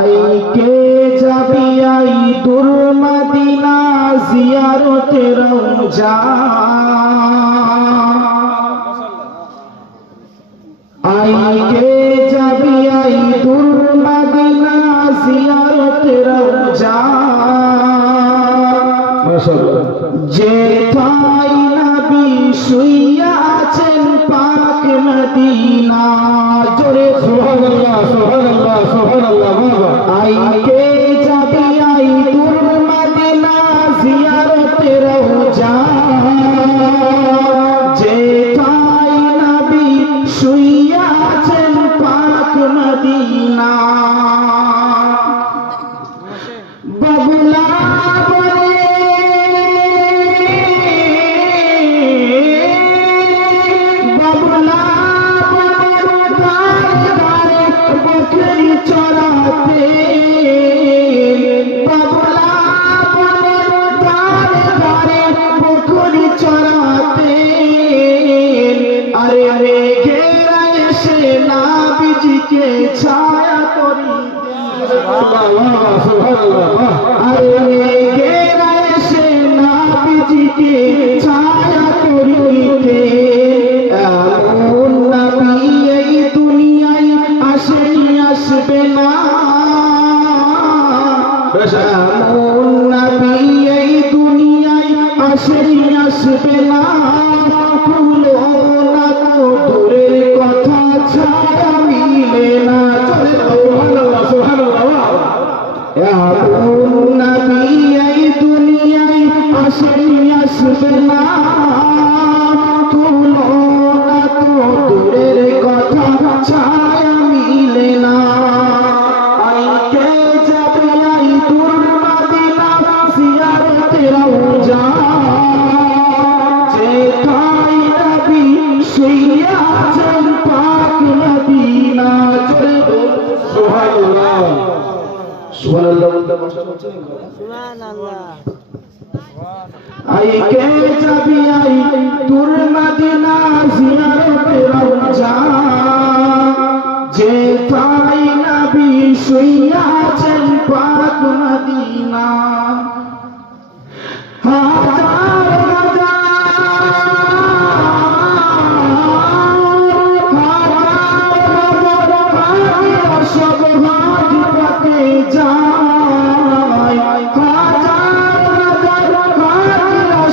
আইকে যাবি আই দূর মদিনা জিয়ারতে রওজা আইকে যাবি আই দূর মদিনা জিয়ারতে রওজা মাশাআল্লাহ যেথায় নবী শুইয়া আছেন পাক মদিনা জোরে সুবহানাল্লাহ সুবহানাল্লাহ সুবহানাল্লাহ আইকে যাবি আই দূর মদিনা জিয়ারতে রওজা যেথায় নবী শুইয়া আছেন পাক মদিনা বাবুলা ছায়া করি আরে ঘেরা এসে নাবিজিকে ছায়া করিতে এমন নবী এই দুনিয়ায় আসবে না এমন নবী এই দুনিয়ায় আসবে না ভুলো না তো দূরের কথা ছায়া মিলে না নবী এই দুনিয়ায় আসবে না তুলো না তো দূরের কথা ছায়া মিলে না আইকে যাবে আই দূর মদিনা জিয়ারতে রওজা যেথায় নবী শুইয়া আছেন পাক মদিনা সুবহানাল্লাহ আইকে যাবি আই দূর মদিনা জিয়ারতে রওজা যেথায় নবী শুইয়া আছেন পাক মদিনা সব হাজি পাকে যায়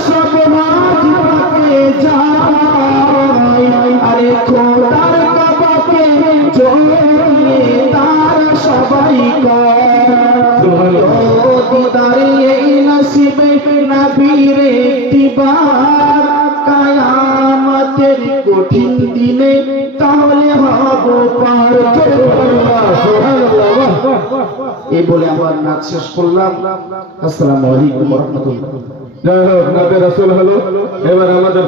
সব হাজি পাকে যায় আরে খোদার কাবাকে জড়িয়ে তার সবাই দাঁড়িয়ে নসিবে নবীর একটিবার কায়ামতের কঠিন দিনে তাহলে হব পার এই বলে আমার নাচ শেষ করলাম। আসসালামু আলাইকুম ওয়া রাহমাতুল্লাহ। জয় হোক নবী রাসূল হলো। এবার আমাদের